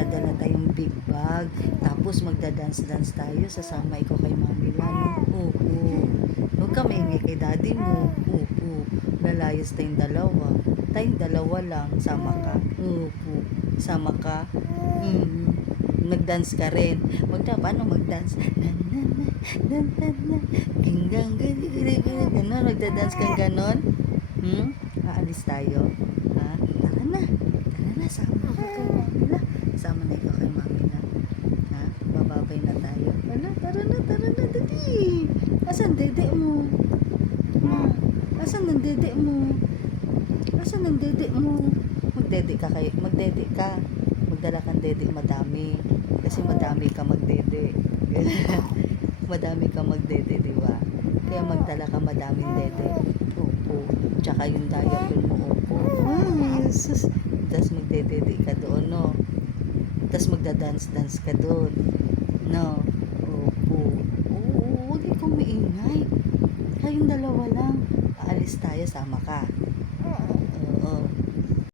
magdadala tayong big bag. Tapos magda-dance-dance tayo. Sasama ko kay Mami Lan. Oo. Huwag ka maingay kay daddy mo. Oo. Lalayas tayong dalawa. Tayong dalawa lang. Sama ka. Oo. Sama ka. Mag-dance ka rin. Paano mag-dance? Ginggang ganon. Magda-dance kang ganon. Aalis tayo. Ha? Tara na. Sama ko kay Mami La. Sama na ikaw kay Mami La. Ha? Bababay na tayo. Tara na, dali. Asan dede mo? Ha? Asan ang dede mo? Magdede ka. Magdala kang dede madami. Kasi madami ka magdede. Madami ka magdede, di ba? Kaya magdala ka madaming dede. Opo. Tsaka yung diaper mo, opo. Jesus. Tapos magdedede ka doon, no? Tapos magda-dance-dance ka doon. No? Opo. Oo, huwag ikaw maingay. Kayong dalawa lang. Aalis tayo, sama ka. Oo.